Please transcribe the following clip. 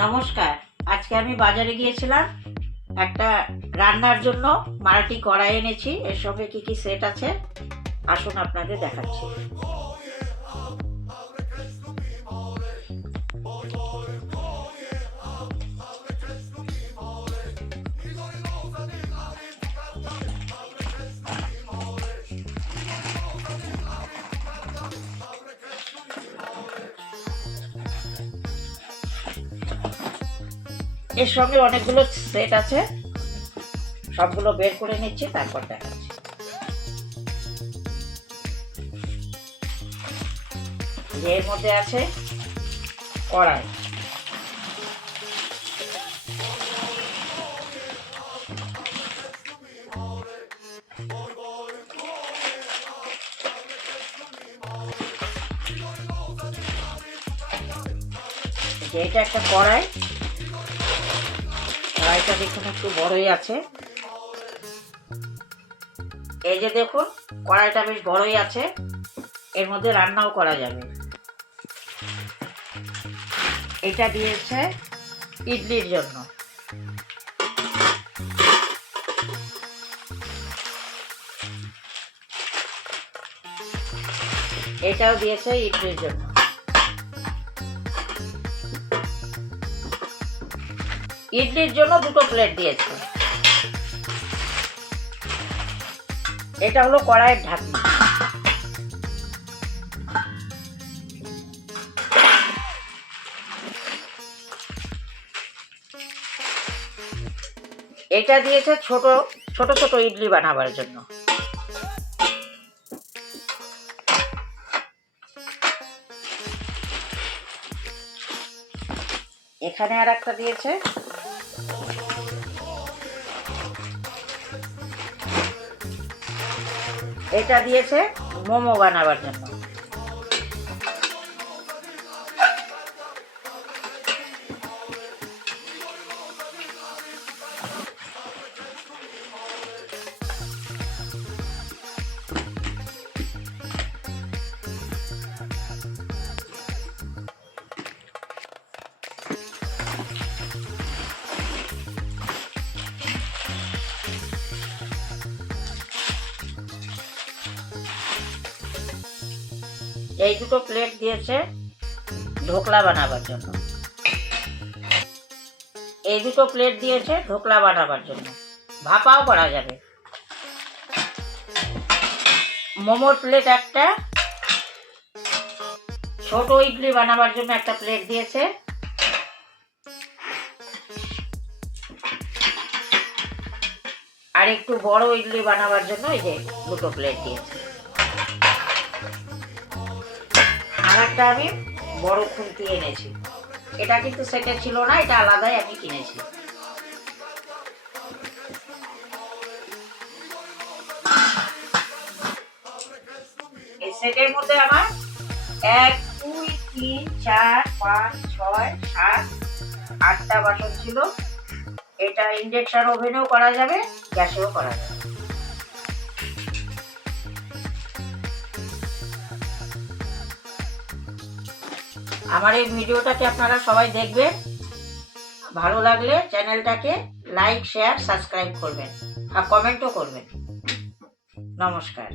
নমস্কার। আজকে আমি বাজারে গিয়েছিলাম, একটা রান্নার জন্য মাল্টি কড়াই এনেছি। এর সঙ্গে কি কি সেট আছে আসুন আপনাদের দেখাচ্ছি। এর সঙ্গে অনেকগুলো সেট আছে, সবগুলো বের করে নিচ্ছি, তারপর দেখাচ্ছি। এর মধ্যে আছে কড়াই, এটা একটা কড়াই। কড়াইটা দেখুন একটু বড়ই আছে। এই যে দেখুন, কড়াইটা বেশ বড়ই আছে, এর মধ্যে রান্নাও করা যাবে। এটা দিয়েছে ইডলির জন্য। এটাও দিয়েছে ইডলির জন্য। ইডলির জন্য দুটো প্লেট দিয়েছে। এটা হলো কড়াইয়ের ঢাকনা। এটা দিয়েছে ছোট ছোট ছোট ইডলি বানাবার জন্য। এখানে আর একটা দিয়েছে। এটা দিয়েছে মোমো বানাবার জন্য। এই দুটো প্লেট দিয়েছে ঢোকলা বানাবার জন্য। এই দুটো প্লেট দিয়েছে ঢোকলা বানাবার জন্য, ভাপাও করা যাবে। মোমোর প্লেট একটা, ছোট ইডলি বানাবার জন্য একটা প্লেট দিয়েছে, আর একটু বড় ইডলি বানাবার জন্য এই যে দুটো প্লেট দিয়েছে। আর একটা আমি বড় খুন্তি এনেছি। এটা কিন্তু সেটে ছিল না, এটা আলাদাই আমি কিনেছি। এই সেটের মধ্যে আমার 1 2 3 4 5 6 7 8টা বাসন ছিল। এটা ইন্ডাকশন ওভেনেও করা যাবে, গ্যাসেও করা যাবে। আমার এই ভিডিওটাকে আপনারা সবাই দেখবেন। ভালো লাগলে চ্যানেলটাকে লাইক শেয়ার সাবস্ক্রাইব করবেন আর কমেন্টও করবেন। নমস্কার।